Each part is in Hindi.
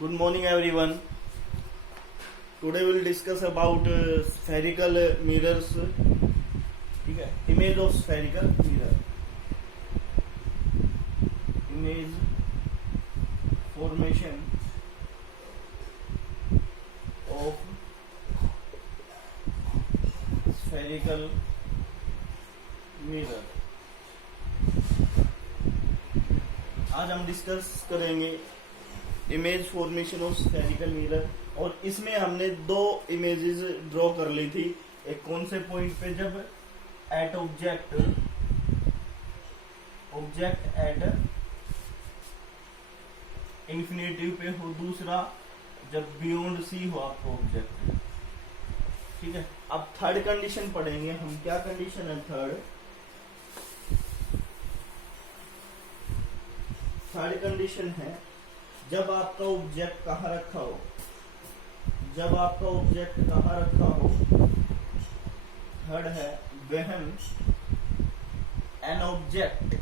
Good morning, everyone. Today we'll discuss about spherical mirrors. ठीक है, image of spherical mirror. Image formation of spherical mirror. आज हम डिस्कस करेंगे image formation of spherical mirror. और इसमें हमने दो इमेजेस ड्रॉ कर ली थी। एक कौन से पॉइंट पे, जब एट ऑब्जेक्ट एट इंफिनिटी पे हो, दूसरा जब बियॉन्ड सी हो आपका ऑब्जेक्ट। ठीक है, अब थर्ड कंडीशन पढ़ेंगे हम। क्या कंडीशन है थर्ड कंडीशन है जब आपका ऑब्जेक्ट कहाँ रखा हो, थर्ड है व्हेन एन ऑब्जेक्ट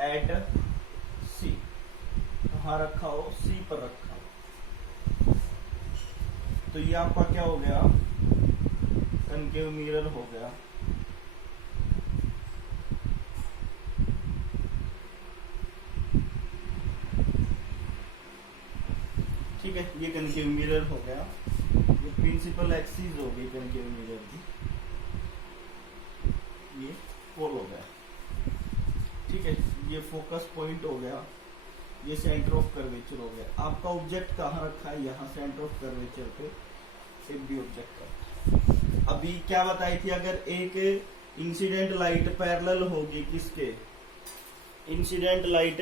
एट सी, कहाँ रखा हो, सी पर रखा हो। तो ये आपका क्या हो गया, कनकेव मिरर हो गया। ठीक है, ये कनकेव मिरर हो गया। ये प्रिंसिपल एक्सिस हो गई कनकेव मिरर की, ये पोल हो गया। ठीक है, ये फोकस पॉइंट हो गया, ये सेंटर ऑफ कर्वेचर हो गया। आपका ऑब्जेक्ट कहाँ रखा है, यहाँ सेंटर ऑफ कर्वेचर पे एक भी ऑब्जेक्ट का। अभी क्या बताई थी, अगर एक इंसिडेंट लाइट पैरेलल होगी, किसके, इंसिडेंट लाइट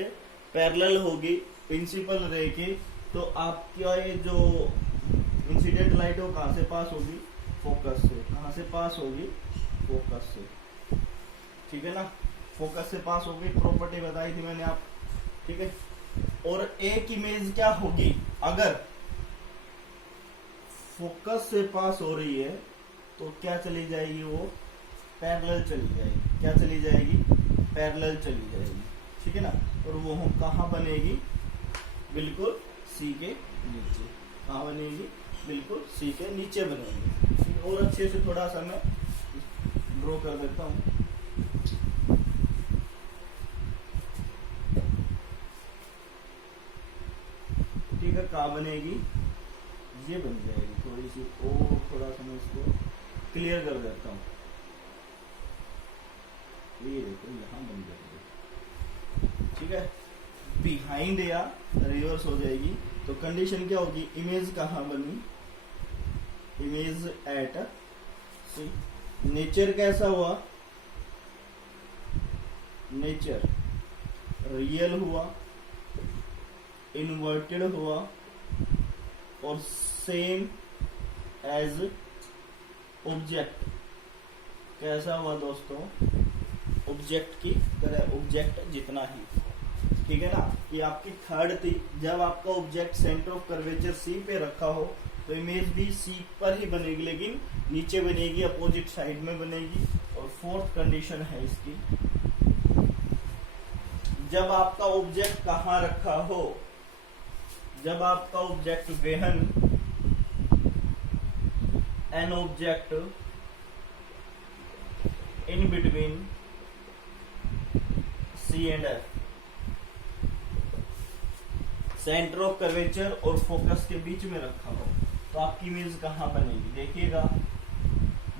पैरेलल होगी प्रिंसिपल रे के, तो आपका ये जो इंसिडेंट लाइट है वो कहाँ से पास होगी, फोकस से। कहाँ से पास होगी, फोकस से। ठीक है ना, फोकस से पास होगी, प्रॉपर्टी बताई थी मैंने आप। ठीक है, और एक इमेज क्या होगी, अगर फोकस से पास हो रही है तो क्या चली जाएगी, वो पैरेलल चली जाएगी। क्या चली जाएगी, पैरेलल चली जाएगी। ठीक है ना, और वो कहाँ बनेगी, बिल्कुल सी के नीचे। कहाँ बनेगी, बिल्कुल सी के नीचे बनेगी। और अच्छे से थोड़ा सा मैं ड्रॉ कर देता हूँ। ठीक है, कहाँ बनेगी, ये बन जाएगी। थोड़ी सी और थोड़ा सा मैं इसको क्लियर कर देता हूँ। ये देखो, यहाँ बन जाएगी। ठीक है, बिहाइंड या रिवर्स हो जाएगी। तो कंडीशन क्या होगी, इमेज कहाँ बनी, इमेज एट सी। नेचर कैसा हुआ, नेचर रियल हुआ, इन्वर्टेड हुआ, और सेम एज ऑब्जेक्ट। कैसा हुआ दोस्तों, ऑब्जेक्ट की तरह, ऑब्जेक्ट जितना ही। ठीक है ना, ये आपकी थर्ड थी। जब आपका object centre of curvature C पे रखा हो तो इमेज भी सी पर ही बनेगी, लेकिन नीचे बनेगी, अपोजिट साइड में बनेगी। और फोर्थ कंडीशन है इसकी, जब आपका ऑब्जेक्ट कहाँ रखा हो, जब आपका object when an object in between C and F, centre of curvature और फोकस के बीच में रखा हो, तो आपकी इमेज कहाँ बनेगी। देखिएगा,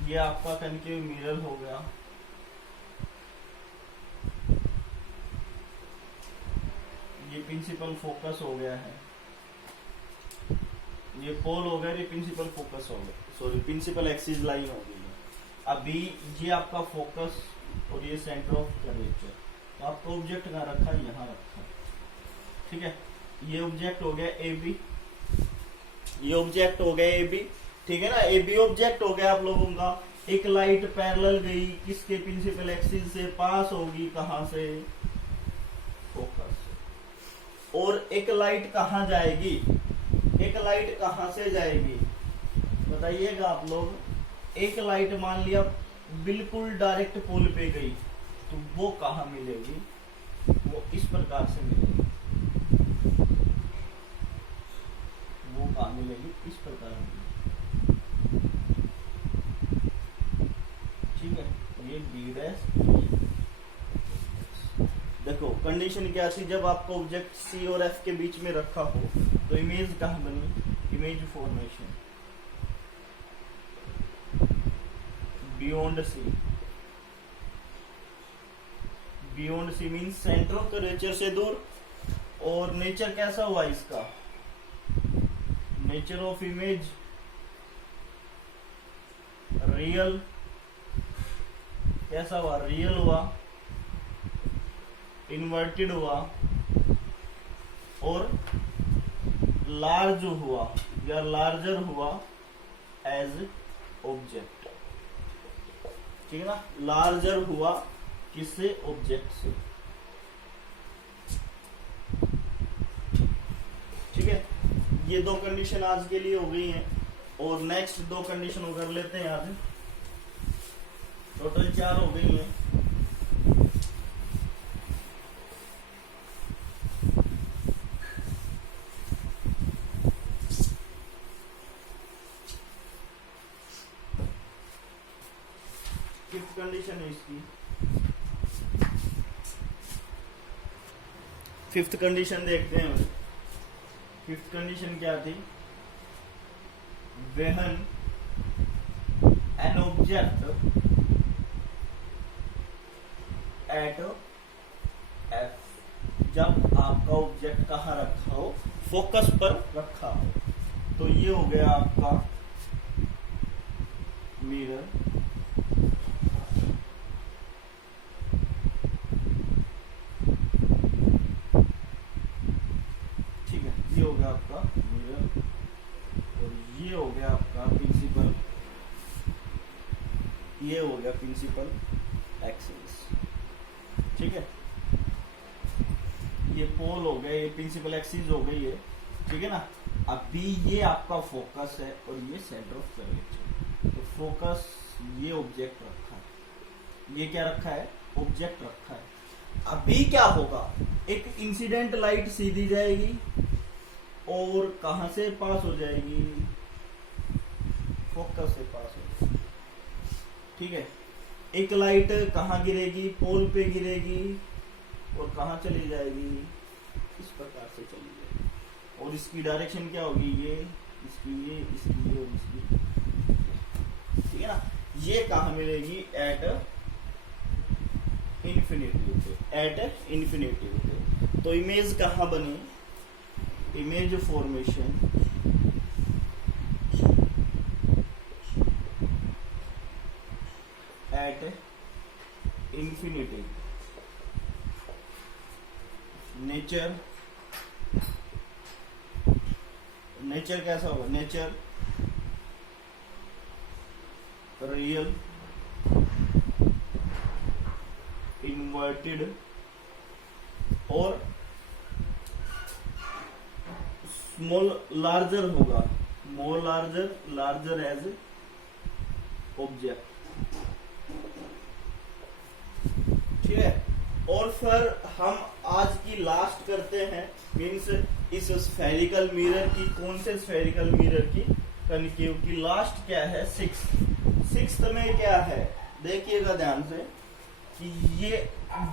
ये आपका कनकेव मिरर हो गया। ये प्रिंसिपल फोकस हो गया है, ये पोल हो गया, ये प्रिंसिपल फोकस हो गया, सॉरी प्रिंसिपल एक्सिस लाइन हो गई है। अभी ये आपका फोकस और ये सेंटर ऑफ कर्वेचर। तो आपका ऑब्जेक्ट कहाँ रखा है, यहाँ रखा। ठीक है, ये ऑब्जेक्ट हो गया ए बी, ये ऑब्जेक्ट हो गया ए बी। ठीक है ना, ए बी ऑब्जेक्ट हो गया आप लोगों का। एक लाइट पैरेलल गई, किसके, प्रिंसिपल एक्सिस से पास होगी, कहां से, फोकस से। और एक लाइट कहां जाएगी, एक लाइट कहां से जाएगी, बताइएगा आप लोग। एक लाइट मान लिया बिल्कुल डायरेक्ट पोल पे गई, तो वो कहां मिलेगी, वो इस प्रकार से मिलेगी, वो कहाँ मिलेगी, इस प्रकार मिलेगी। ठीक है, ये बी डैश। देखो कंडीशन क्या थी, जब आपको ऑब्जेक्ट सी और एफ के बीच में रखा हो तो इमेज कहाँ बनी, image formation beyond C. Beyond C means centre of curvature से दूर। और नेचर कैसा हुआ इसका, नेचर ऑफ इमेज रियल, कैसा हुआ, रियल हुआ, इन्वर्टेड हुआ और लार्ज हुआ या लार्जर हुआ एज ऑब्जेक्ट। ठीक है ना, लार्जर हुआ किससे, ऑब्जेक्ट से। ठीक है, ये दो कंडीशन आज के लिए हो गई हैं और नेक्स्ट दो कंडीशन कर लेते हैं आज। टोटल 4 हो गई हैं। फिफ्थ कंडीशन है इसकी, फिफ्थ कंडीशन देखते हैं। फिफ्थ कंडीशन क्या थी, when an object at F, जब आपका ऑब्जेक्ट कहाँ रखा हो, फोकस पर रखा हो। तो ये हो गया आपका मिरर, ठीक है, ये हो गया आपका मिरर और ये हो गया आपका प्रिंसिपल, ये हो गया प्रिंसिपल एक्सिस। ठीक है, ये पोल हो गया, ये प्रिंसिपल एक्सिस हो गई है। ठीक है ना, अभी ये आपका फोकस है और ये सेंटर ऑफ कर्वेचर। तो फोकस ये ऑब्जेक्ट रखा है, ये क्या रखा है, ऑब्जेक्ट रखा है। अभी क्या होगा, एक इंसिडेंट लाइट सीधी जाएगी और कहां से पास हो जाएगी, फोकस से पास हो जाएगी। ठीक है, एक लाइट कहाँ गिरेगी, पोल पे गिरेगी और कहाँ चली जाएगी, इस प्रकार से चली जाएगी। और इसकी डायरेक्शन क्या होगी, ये इसकी, ये इसकी, ये और इसकी। ठीक है ना, ये कहाँ मिलेगी, एट इन्फिनिटी पे, एट इन्फिनिटी पे। तो इमेज कहाँ बनी, image formation at infinity. Nature, nature कैसा होगा, नेचर रियल, इन्वर्टेड और स्मॉल, लार्जर होगा, मोर लार्जर, लार्जर एज ऑब्जेक्ट। ठीक है, और फिर हम आज की लास्ट करते हैं, मीन्स इस स्फेरिकल मिरर की, कौन से स्फेरिकल मिरर की, कनकेव की लास्ट क्या है, सिक्स्थ में क्या है, देखिएगा ध्यान से कि ये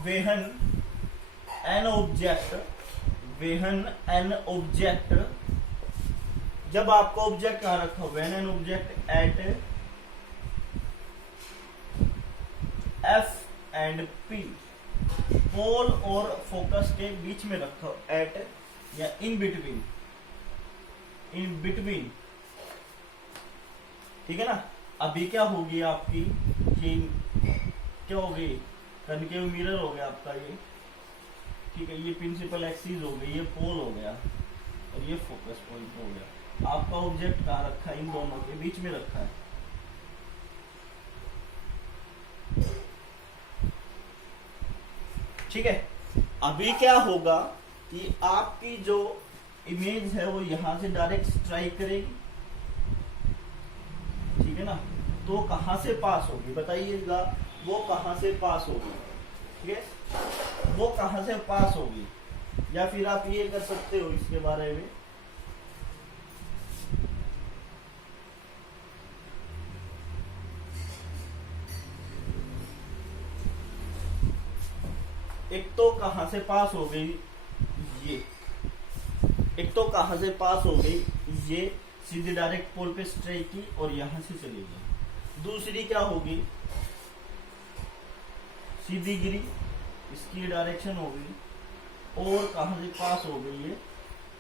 when an object, when an object, जब आपका ऑब्जेक्ट कहां रखा हो, when an object at F and P, pole और फोकस के बीच में रखा हो, एट या इन बिटवीन, इन बिटवीन। ठीक है ना, अभी क्या होगी आपकी, क्या होगी, कनकेव मिरर हो गया आपका ये। ठीक है, ये प्रिंसिपल एक्सिस हो गई, ये पोल हो गया और ये फोकस पॉइंट हो गया। आपका ऑब्जेक्ट कहाँ रखा है, इन दोनों के बीच में रखा है। ठीक है, अभी क्या होगा कि आपकी जो इमेज है वो यहां से डायरेक्ट स्ट्राइक करेगी। ठीक है ना, तो कहां से पास होगी बताइएगा, वो कहां से पास होगी। ठीक है, वो कहां से पास होगी, या फिर आप ये कर सकते हो इसके बारे में, एक तो कहां से पास हो गई ये, एक तो कहां से पास हो गई ये सीधी डायरेक्ट पोल पे स्ट्राइक की और यहां से चली गई। दूसरी क्या होगी, सीधी गिरी, इसकी डायरेक्शन हो गई और कहां से पास हो गई ये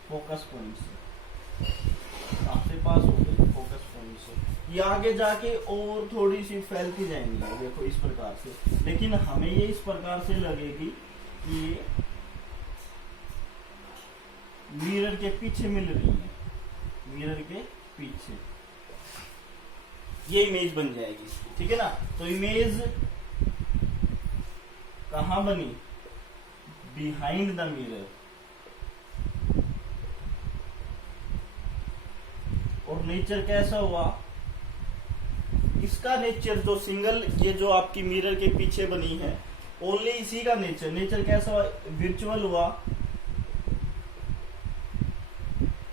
फोकस पॉइंट से, कहां से पास हो गई फोकस पॉइंट से। ये आगे जाके और थोड़ी सी फैलती जाएंगी, देखो इस प्रकार से, लेकिन हमें ये इस प्रकार से लगेगी कि ये मिरर के पीछे मिल रही है, मिरर के पीछे ये इमेज बन जाएगी, ठीक है ना। तो इमेज कहां बनी, बिहाइंड द मिरर। और नेचर कैसा हुआ इसका, नेचर जो सिंगल ये जो आपकी मिरर के पीछे बनी है ओनली इसी का नेचर, नेचर कैसा हुआ, विर्चुअल हुआ,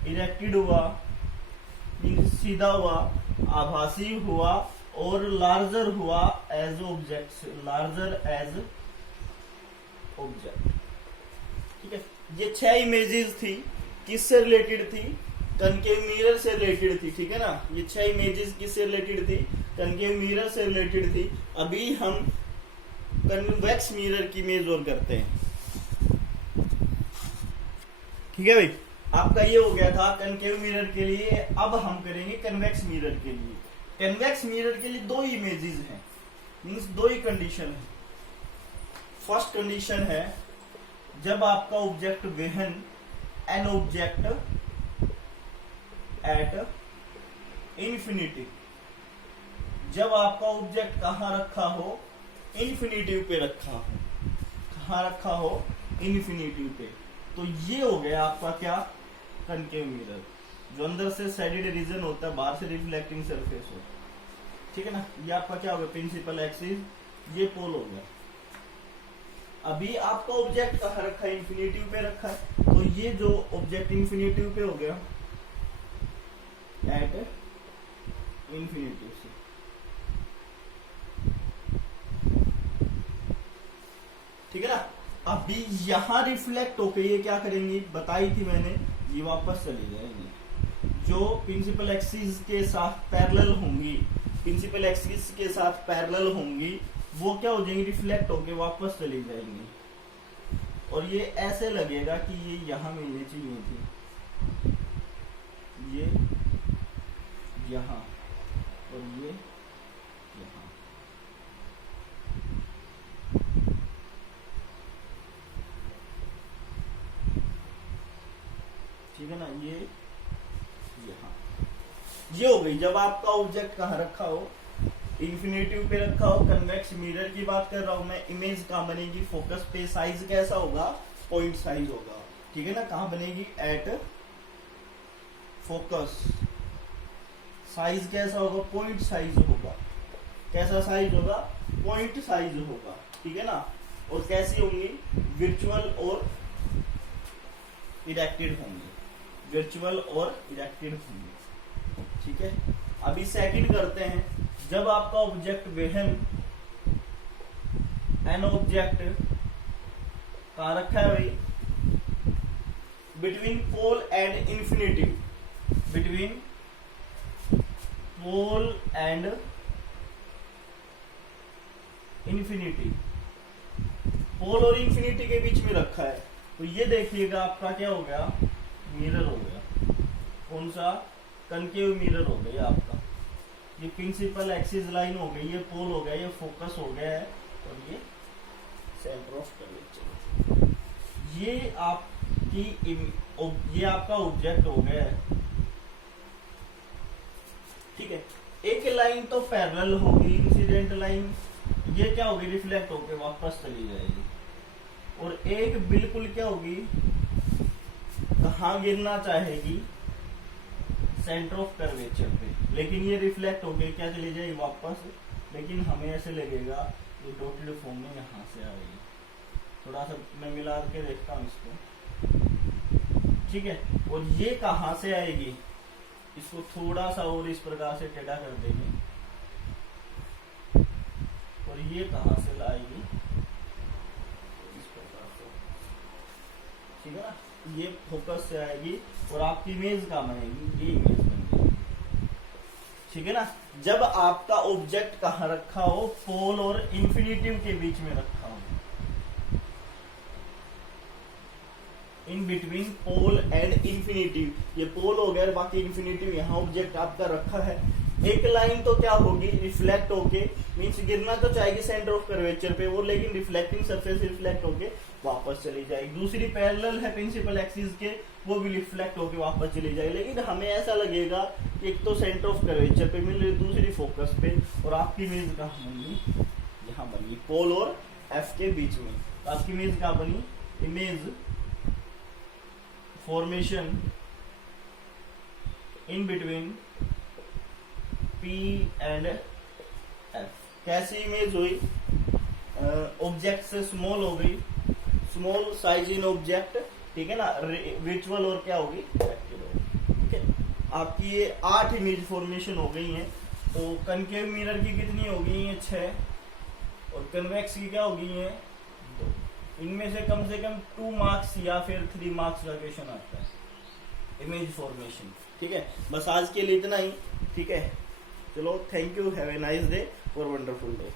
इरेक्टेड हुआ, सीधा हुआ, आभासी हुआ और लार्जर हुआ as object, larger as object. ठीक है, ये 6 इमेजेस थी, किससे रिलेटेड थी, कनकेव मिरर से रिलेटेड थी, ठीक है ना। ये 6 इमेजेस किससे रिलेटेड थी, कनकेव मिरर से रिलेटेड थी। अभी हम कन्वेक्स मिरर की इमेज और करते हैं, ठीक है भाई। आपका ये हो गया था कनकेव मिरर के लिए, अब हम करेंगे कन्वेक्स मिरर के लिए। कन्वेक्स मिरर के लिए 2 इमेजेस हैं, मींस 2 ही कंडीशन है। फर्स्ट कंडीशन है जब आपका object when an object at infinity, जब आपका ऑब्जेक्ट कहां रखा हो, इंफिनिटिव पे रखा हो, कहां रखा हो, इंफिनिटिव पे। तो ये हो गया आपका क्या, कनकेव मिरर, जो अंदर से शेडेड रीजन होता है, बाहर से रिफ्लेक्टिंग सरफेस होता है, ठीक है ना। ये आपका क्या हो गया, प्रिंसिपल एक्सिस, ये पोल हो गया। अभी आपका ऑब्जेक्ट कहां रखा है, इंफिनिटिव पे रखा है, तो ये जो ऑब्जेक्ट इंफिनिटिव पे हो गया एट इंफिनिटिव से, ठीक है ना। अभी यहां रिफ्लेक्ट होके ये क्या करेंगी, बताई थी मैंने, ये वापस चली जाएंगी, जो प्रिंसिपल एक्सिस के साथ पैरेलल होंगी, प्रिंसिपल एक्सिस के साथ पैरेलल होंगी, वो क्या हो जाएंगी, रिफ्लेक्ट होके वापस चली जाएंगी। और ये ऐसे लगेगा कि ये यहां मिलनी चाहिए थी, ये यहां और ये यहां, ठीक है ना। ये यहां, ये हो गई जब आपका ऑब्जेक्ट कहां रखा हो, इंफिनिटिव पे रखा हो। कन्वेक्स मिरर की बात कर रहा हूं मैं। इमेज कहां बनेगी, फोकस पे। साइज कैसा होगा, पॉइंट साइज होगा, ठीक है ना। कहां बनेगी, एट फोकस। साइज कैसा होगा, पॉइंट साइज होगा। कैसा साइज होगा, पॉइंट साइज होगा, ठीक है ना। और कैसी होंगी, विर्चुअल और इरेक्टेड होंगी, विर्चुअल और इरेक्टेड होंगी, ठीक है। अभी सेकंड करते हैं, जब आपका ऑब्जेक्ट वेहन एन ऑब्जेक्ट कहां रखा है भाई, between pole and infinity, between pole and infinity, pole और इंफिनिटी के बीच में रखा है। तो ये देखिएगा आपका क्या हो गया, मिरर हो गया। कौन सा, कनकेव मिरर हो गया आपका। ये प्रिंसिपल एक्सिस लाइन हो गई, ये पोल हो गया, ये फोकस हो गया है, और ये सेंटर ऑफ कर्वेचर। ये आपका ऑब्जेक्ट हो गया है, ठीक है। एक लाइन तो पैरेलल होगी, इंसिडेंट लाइन, ये क्या होगी, रिफ्लेक्ट होके वापस चली जाएगी। और एक बिल्कुल क्या होगी, कहां गिरना चाहेगी, सेंटर ऑफ कर्वेचर पे, लेकिन ये रिफ्लेक्ट होके क्या चली जाएगी वापस। लेकिन हमें ऐसे लगेगा ये डॉटेड फॉर्म में यहां से आएगी, थोड़ा सा मैं मिला के देखता हूँ इसको, ठीक है। और ये कहाँ से आएगी, इसको थोड़ा सा और इस प्रकार से टेढ़ा कर देंगे, और ये कहाँ से लाएगी इस प्रकार से, ठीक है ना। ये फोकस से आएगी और आपकी इमेज कहाँ बनेगी, ये इमेज बनेगी, ठीक है ना। जब आपका ऑब्जेक्ट कहाँ रखा हो, पोल और इंफिनिटिव के बीच में रखा हो, in between pole and infinitive, ये पोल हो गया, बाकी इंफिनिटिव यहाँ ऑब्जेक्ट आपका रखा है। एक लाइन तो क्या होगी, रिफ्लेक्ट होके, मींस गिरना तो चाहेगी सेंटर ऑफ कर्वेचर पे वो, लेकिन रिफ्लेक्टिंग सरफेस रिफ्लेक्ट होके वापस चली जाएगी। दूसरी पैरेलल है प्रिंसिपल एक्सिस के, वो भी रिफ्लेक्ट होके वापस चली जाएगी। लेकिन हमें ऐसा लगेगा कि एक तो सेंटर ऑफ कर्वेचर पे मिल रही, दूसरी फोकस पे, और आपकी इमेज कहाँ बनी, यहाँ बनी पोल और एफ के बीच में। तो आपकी इमेज कहाँ बनी, image formation in between P and F। कैसी इमेज हुई, ऑब्जेक्ट से स्मॉल हो गई, स्मॉल साइज इन ऑब्जेक्ट, ठीक है ना, विजुअल और क्या होगी, एक्टिव होगी, ठीक है। आपकी ये 8 इमेज फॉर्मेशन हो गई हैं। तो कनकेव मिरर की कितनी हो गई हैं, 6, और कन्वेक्स की क्या हो गई हैं, 2। इनमें से कम 2 मार्क्स या फिर 3 मार्क्स का क्वेश्चन आता है इमेज फॉर्मेशन, ठीक है। बस आज के लिए इतना ही, ठीक है। चलो, thank you, have a nice day और वंडरफुल डे।